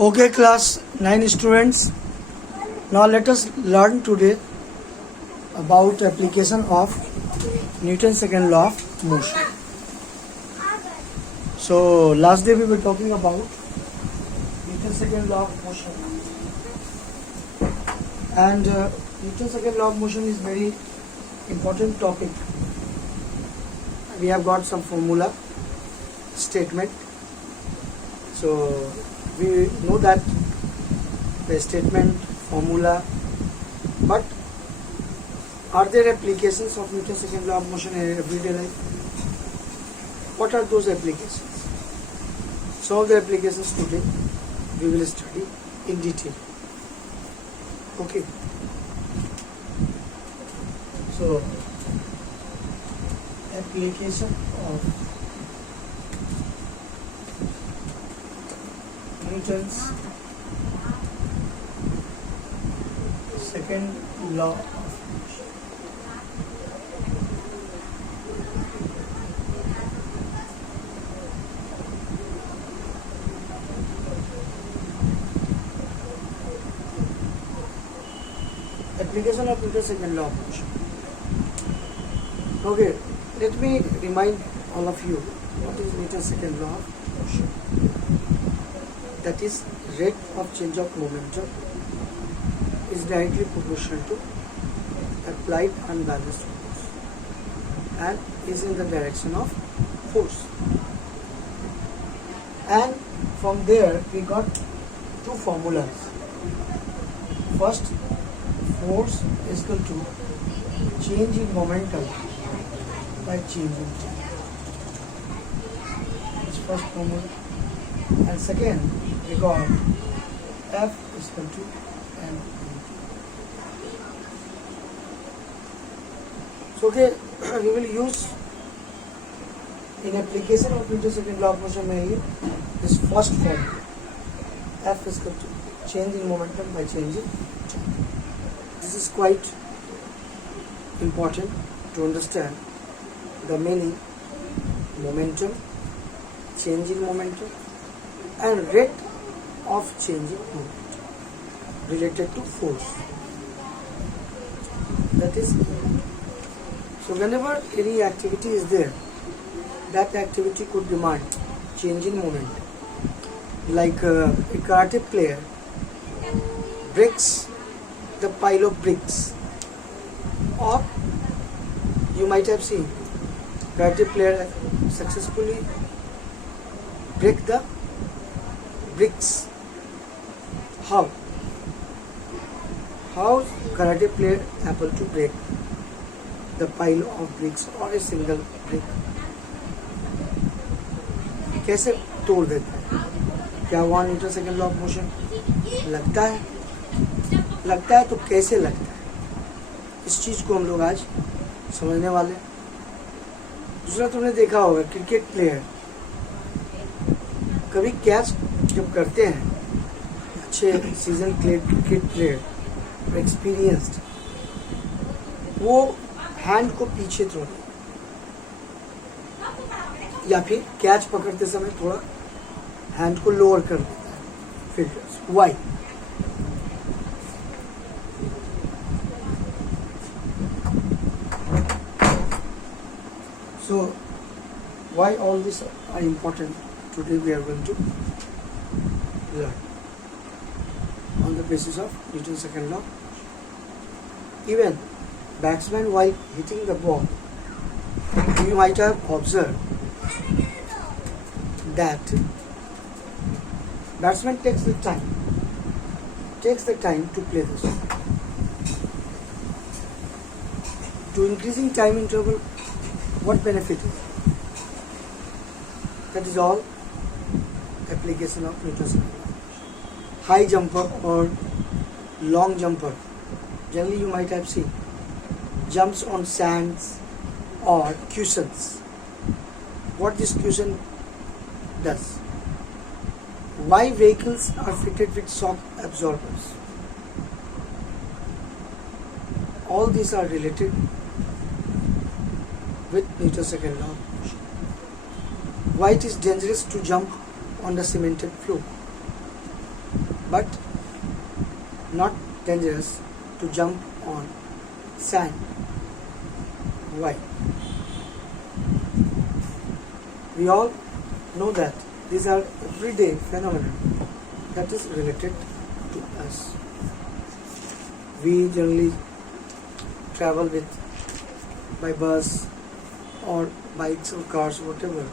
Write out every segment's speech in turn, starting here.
Okay, class 9 students. Now let us learn today about application of Newton's second law of motion. So last day we were talking about Newton's second law of motion, and Newton's second law of motion is very important topic. We have got some formula statement. So we know that the statement, formula, but are there applications of Newton's second law of motion in everyday life? What are those applications? Some of the applications today we will study in detail. Okay. So, application of Newton's second law of motion. Application of Newton's second law of motion. Okay, let me remind all of you what is Newton's second law of motion. That is, rate of change of momentum is directly proportional to applied unbalanced force and is in the direction of force. And from there we got two formulas. First, force is equal to change in momentum by change in time. This first formula. And second, we got F is equal to M. So okay, we will use in application of Newton's second law of motion this first formula. F is equal to change in momentum by change in time. This is quite important to understand the meaning momentum, change in momentum, and rate of change in momentum related to force. That is, so whenever any activity is there, that activity could demand change in momentum. Like a karate player breaks the pile of bricks, or you might have seen karate player successfully break the bricks. How karate player able to break the pile of bricks or a single brick? कैसे तोड़ देता है? क्या हुआ Newton second law of motion? लगता है तो कैसे लगता है? इस चीज को हम लोग आज समझने वाले हैं. दूसरा, तुमने देखा होगा क्रिकेट प्लेयर कभी कैच जब करते हैं, अच्छे सीजन क्रिकेट प्लेयर एक्सपीरियंस्ड, वो हैंड को पीछे थोड़ा या फिर कैच पकड़ते समय थोड़ा हैंड को लोअर कर देता है. फिर Y? So why all this are important? Today we are going to learn on the basis of Newton's second law. Even batsman, while hitting the ball, you might have observed that batsman takes the time to play this. To increasing time interval, what benefit is? That is all application of Newton's second law. High jumper or long jumper, generally you might have seen, jumps on sands or cushions. What this cushion does? Why vehicles are fitted with shock absorbers? All these are related with Newton's second law of motion. Why it is dangerous to jump on the cemented floor? but not dangerous to jump on sand. Why? We all know that these are everyday phenomena that is related to us. We generally travel by bus or bikes or cars, whatever,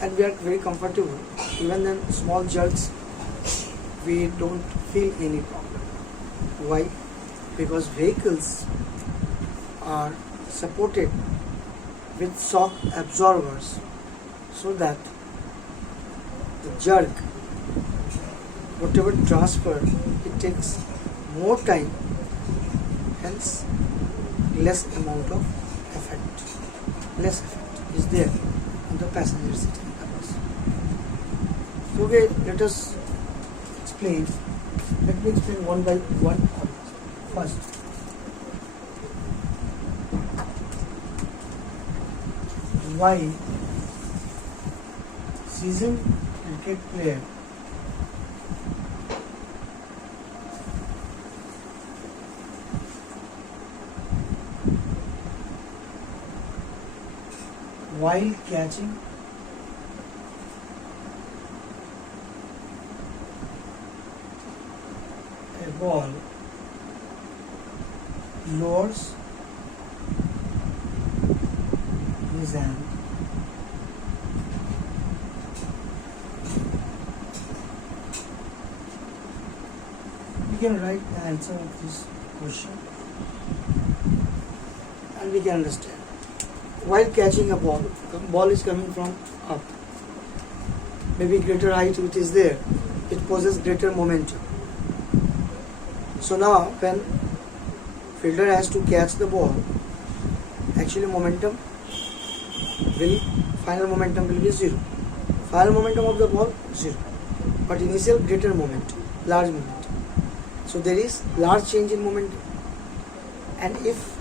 and we are very comfortable. Even then, small jerks, we don't feel any problem. Why? Because vehicles are supported with shock absorbers, so that the jerk, whatever transfer, it takes more time, hence less amount of effect. Less effect is there on the passenger sitting in the bus. Okay, let us explain. Let me explain one by one. First, why seasoned cricket player while catching a ball lowers his hand we can write the answer of this question and we can understand. While catching a ball, the ball is coming from up. Maybe greater height which is there, it possesses greater momentum. So now when fielder has to catch the ball, actually final momentum will be 0. Final momentum of the ball 0. But initial greater momentum, large momentum. So there is large change in momentum. And if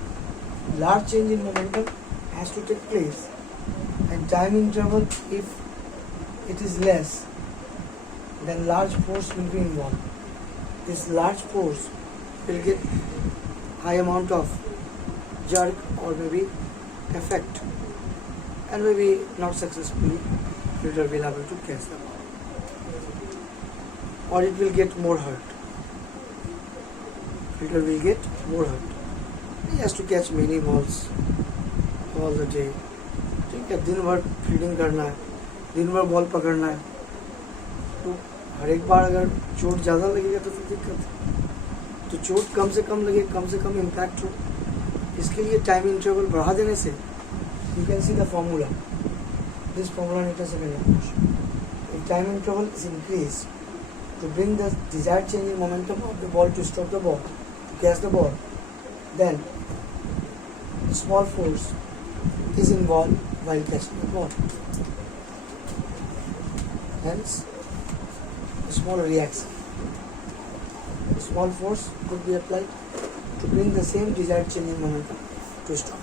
large change in momentum has to take place and time interval, if it is less, then large force will be involved. This large force will get high amount of jerk or maybe effect, and maybe not successfully fielder will able to catch the ball, or it will get more hurt. Fielder will get more hurt. He has to catch many balls all the day. ठीक है, दिन भर fielding करना है, दिन भर ball पकड़ना है, तो हर एक बार अगर चोट ज़्यादा लगेगा तो फिर दिक्कत है। तो चोट कम से कम लगे, कम से कम इम्पैक्ट हो, इसके लिए टाइम इंटरवल बढ़ा देने से you can see the formula, this formula NEET second question. If time interval is increased to bring the desired change in momentum of the ball to stop the ball, to catch the ball, then small force is involved while catching the ball. Hence, a small reaction. A small force could be applied to bring the same desired change in momentum to stop.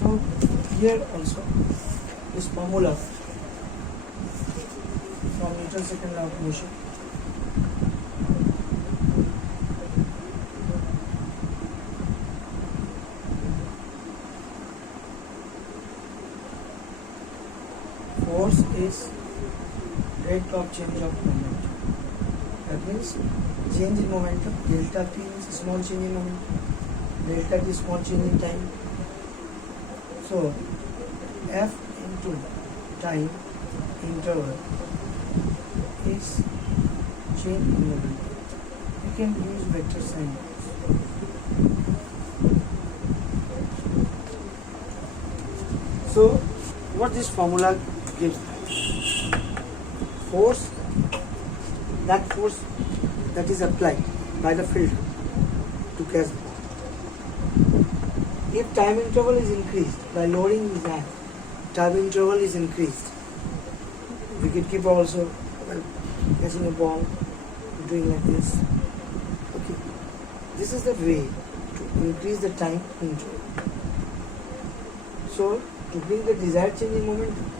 So, here also, this formula from Newton's second law of motion. Force is rate of change of momentum. That means change in momentum. Delta T means small change in momentum. Delta T small change in time. So F into time interval is change in momentum. We can use vector sign. So what this formula gives? Force that is applied by the fielder to catch the ball. If time interval is increased by lowering his hand, time interval is increased. Wicketkeeper also, well, catching a ball, doing like this. Okay, this is the way to increase the time interval. So to bring the desired change in momentum,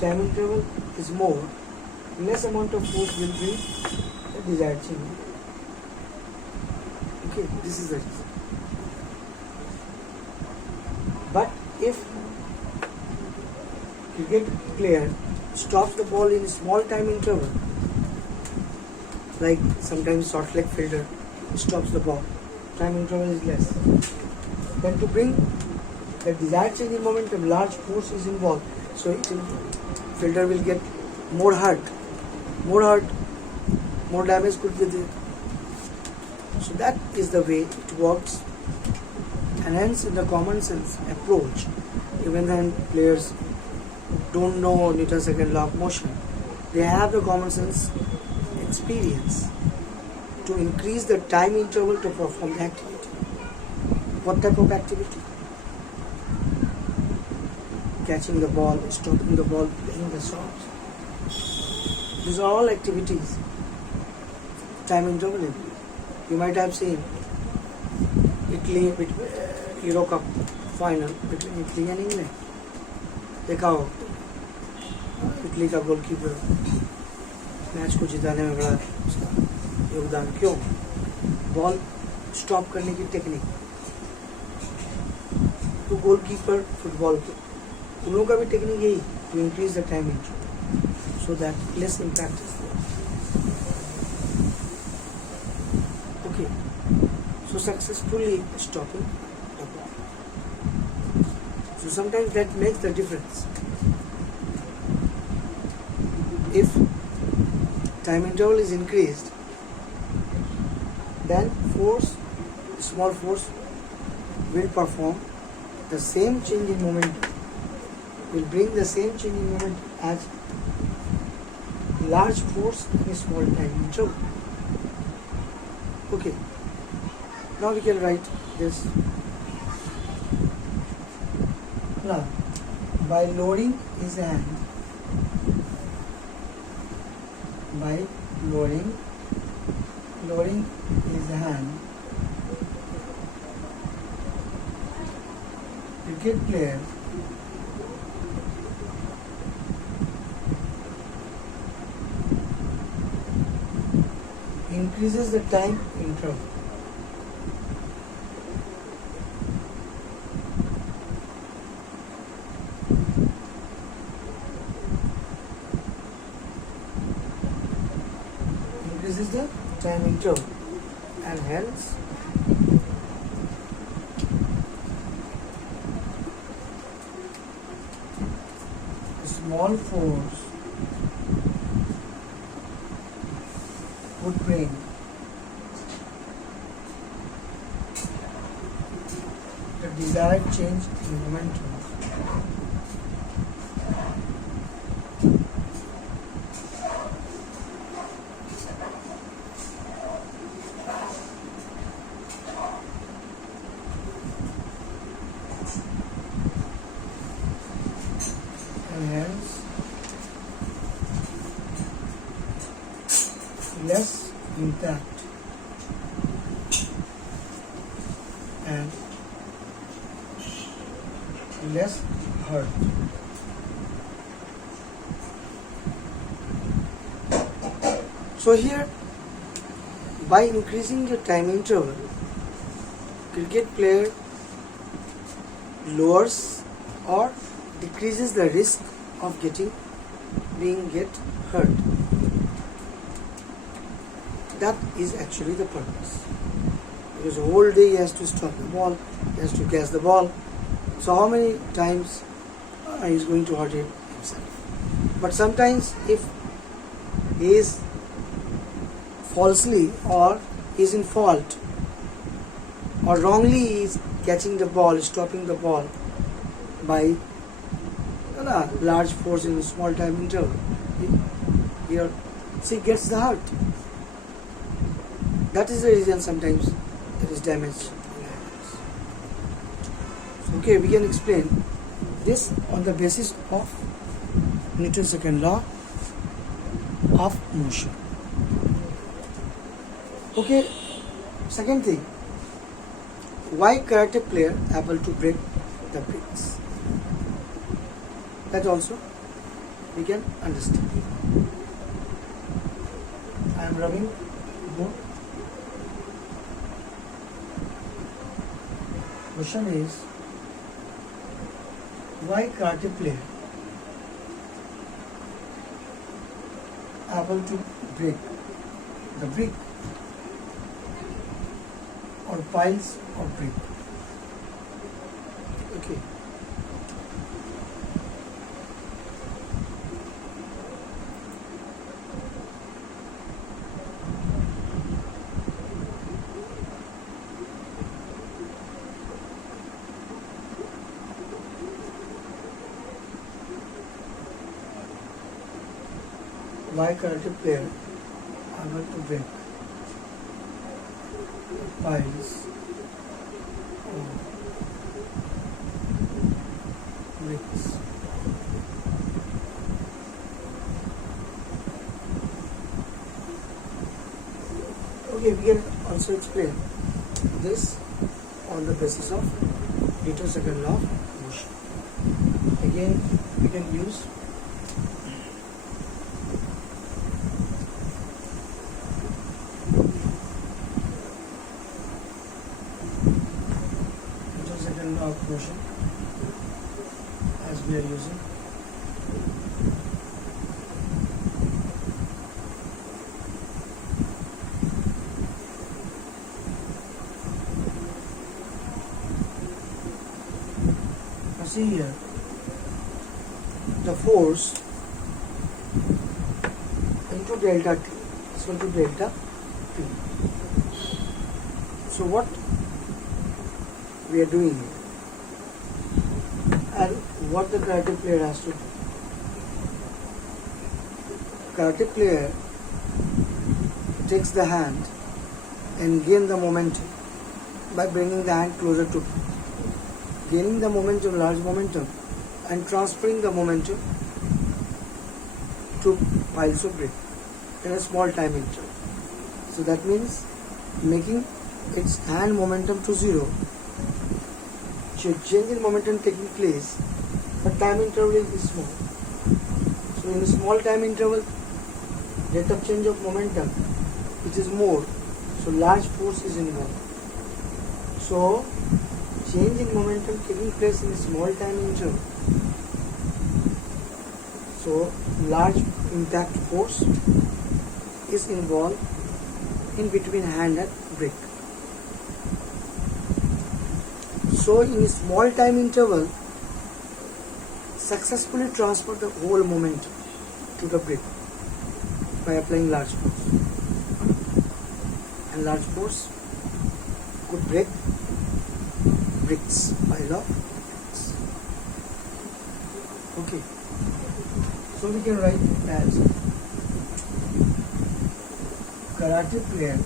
time interval is more, less amount of force will bring the desired change. Okay, this is the reason. But if cricket player stops the ball in a small time interval, like sometimes short leg fielder stops the ball, time interval is less, then to bring the desired change in momentum, large force is involved, so fielder will get more hurt, more damage could be there. So that is the way it works, and hence in the common sense approach, even when players don't know Newton's second law of motion, they have the common sense experience to increase the time interval to perform the activity. What type of activity? Catching the ball, stopping the ball, playing the shots. These are all activities. Time interval. You might have seen Italy Euro Cup final between Italy and England. देखा हो Italy का goalkeeper match को जिताने में बड़ा उसका योगदान. क्यों? बॉल स्टॉप करने की टेक्निक. तो गोलकीपर फुटबॉल के उन लोगों का भी टेक्निक यही, to increase the time interval so that less impact is there. Okay, so successfully stopping the ball. So sometimes that makes the difference. If time interval is increased, then small force will perform the same change in momentum, will bring the same change in momentum as large force in a small time interval. Okay, now we can write this. Now, by lowering his hand, lowering his hand, cricket player increases the time interval. This is the time interval, and hence a small force would bring the desired change in momentum. And hence less impact and less hurt. So here, by increasing the time interval, cricket player lowers or decreases the risk of being hurt. That is actually the purpose. Because the whole day he has to stop the ball, he has to catch the ball. So how many times he is going to hurt himself? But sometimes if he is falsely or is in fault or wrongly he is catching the ball, stopping the ball by large force in a small time interval, he gets the hurt. That is the reason sometimes there is damage. Okay, we can explain this on the basis of Newton's second law of motion. Okay, second thing, why karate player able to break the bricks? That also we can understand. I am rubbing both. Question is, why karate player able to break the brick or piles of brick? Okay. Why karate player able to break piles of bricks? Okay, we can also explain this on the basis of Newton's second law of motion. Again, we can use Newton's second law of motion as we are using. Now see here, the force into delta t is equal to delta p. So what we are doing here and what the karate player has to do. Karate player takes the hand and gain the momentum by bringing the hand closer to P. Gaining the momentum, large momentum, and transferring the momentum to piles of brick in a small time interval. So that means making its hand momentum to zero. Change in momentum taking place, but time interval is small. So in a small time interval, rate of change of momentum, which is more, so large force is involved. So change in momentum taking place in a small time interval, so large impact force is involved in between hand and brick. So in a small time interval, successfully transfer the whole momentum to the brick by applying large force. And large force could break bricks, pile of bricks. Okay. So we can write as karate player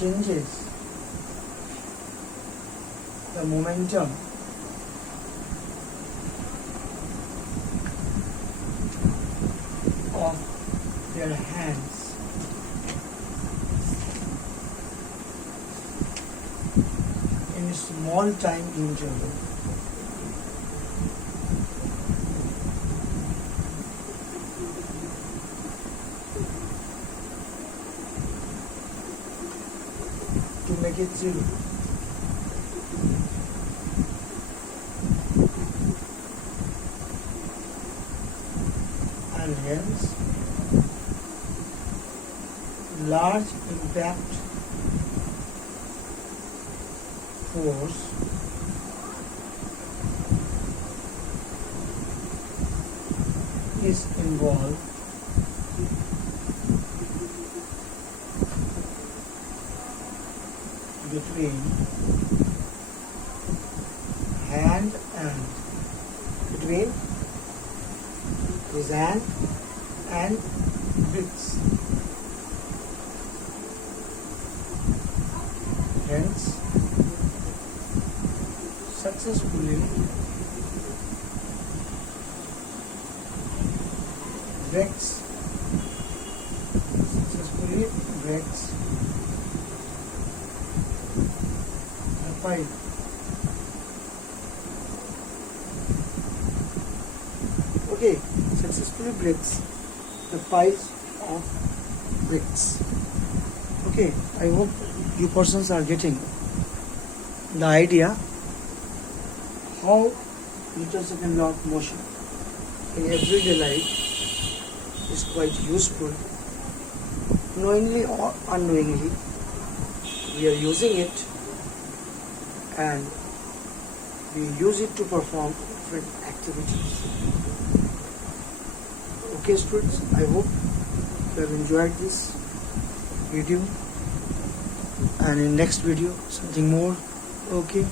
changes the momentum of their hands in a small time interval. To make it zero. And hence large impact force is involved between hand and between his hand and bricks. Hence, successfully bricks pile. Okay, successfully breaks the piles of bricks. Okay, I hope you persons are getting the idea how Newton's second law of motion in everyday life is quite useful. Knowingly or unknowingly, we are using it, and we use it to perform different activities. Okay students, I hope you have enjoyed this video, and in next video something more. Okay.